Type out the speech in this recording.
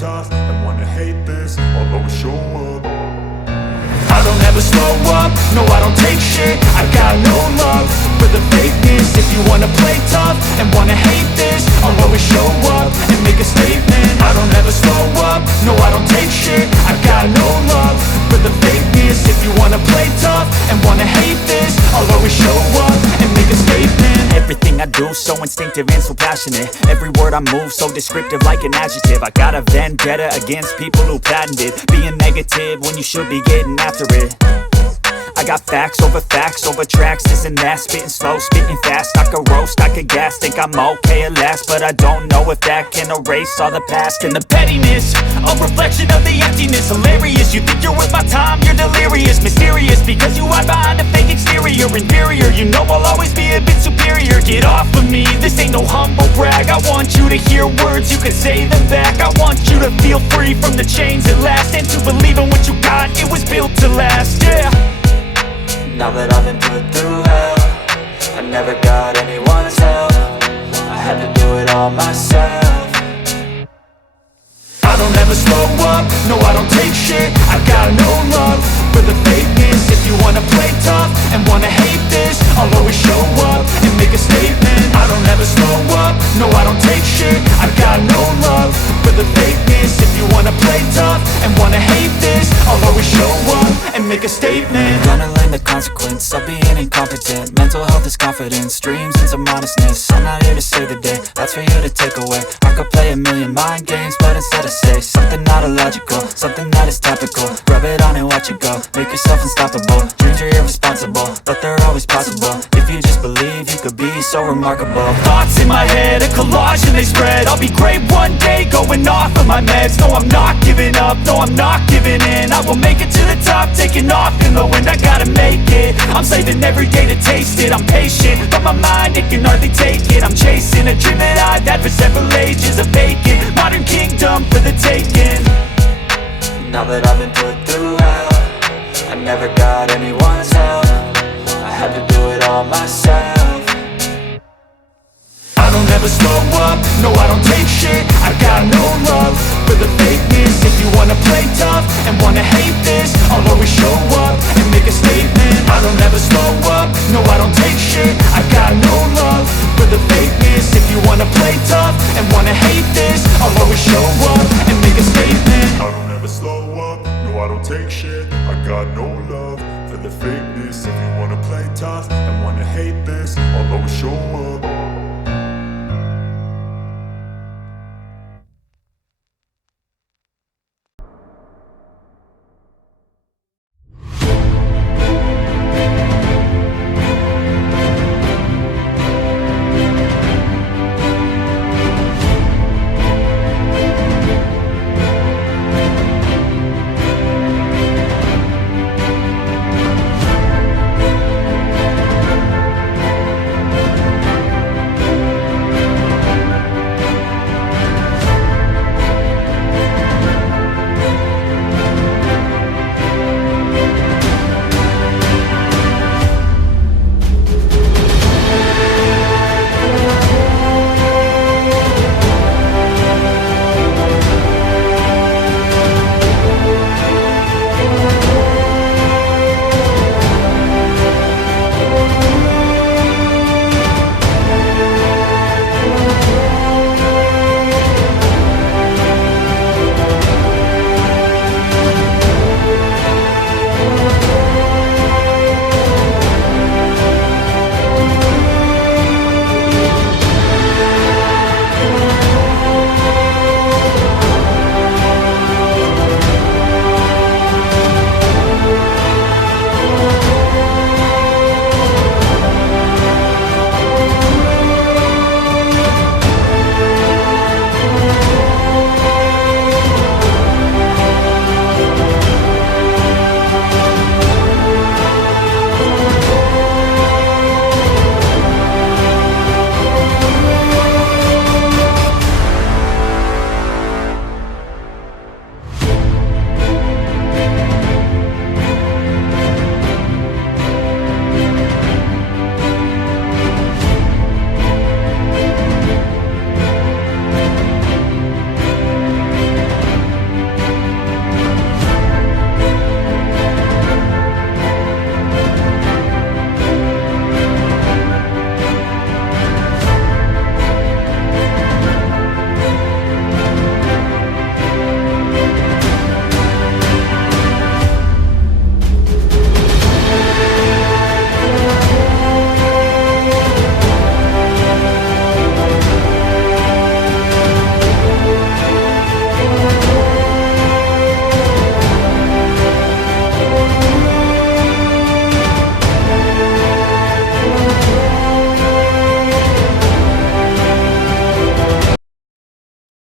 tough and wanna hate this, I'll always show up. I don't ever slow up, no I don't take shit. I got no love for the fakeness. If you wanna play tough and wanna hate this, I'll always show up and make a statement. I don't ever slow up, no I don't take shit. I got no love for the fakeness. If you wanna play tough and wanna hate this, I'll always show up and make a statement. Everything I do so instinctive and so passionate. Every word I move so descriptive like an adjective. I got a vendetta against people who patented being negative when you should be getting after it. I got facts over tracks, this and that. Spitting slow, spitting fast, I could roast, I could gas. Think I'm okay at last, but I don't know if that can erase all the past. And the pettiness, a reflection of the emptiness. Hilarious, you think you're worth my time, you're delirious. Mysterious, because you hide behind a fake exterior. Inferior, you know I'll always be a bit superior. Get off of me, this ain't no humble brag. I want you to hear words, you can say them back. I want you to feel free from the chains at last, and to believe in what you got, it was built to last, yeah. Now that I've been put through hell, I never got anyone's help. I had to do it all myself. I don't ever slow up, no I don't take shit. I got no love for the fakeness. If you wanna play tough and wanna hate this, I'll always show up and make a statement. I don't ever slow up, no I don't take shit. I got no love for the fakeness. If you wanna play tough and wanna hate this, I'll always show up and make a statement. Gonna learn the consequence of being incompetent. Mental health is confidence, dreams and some modestness. I'm not here to save the day, that's for you to take away. I could play a million mind games, but instead I say something not illogical, something that is topical. Rub it on and watch it go, make yourself unstoppable. Dreams are irresponsible, but they're always possible. If you just believe, you could be so remarkable. Thoughts in my head, a collage and they spread. I'll be great one day, going off of my meds. No, I'm not giving up, no, I'm not giving in. I will make it to the top, taking off in the wind. I gotta make it, I'm saving every day to taste it. I'm patient, but my mind, it can hardly take it. I'm chasing a dream that I've had for several ages. A vacant, modern kingdom for the taking. Now that I've been put through hell, I never got anyone's help. I had to do it all myself. I don't ever slow up, no I don't take shit. I got no love for the fakeness. If you wanna play tough and wanna hate this, I'll always show up and make a statement. I don't ever slow up, no I don't take shit. I got no love for the fakeness. If you wanna play tough and wanna hate this, I'll always show up and make a statement. I don't ever slow up, no I don't take shit. I got no love for the fakeness. If you wanna play tough and wanna hate this, I'll always show up.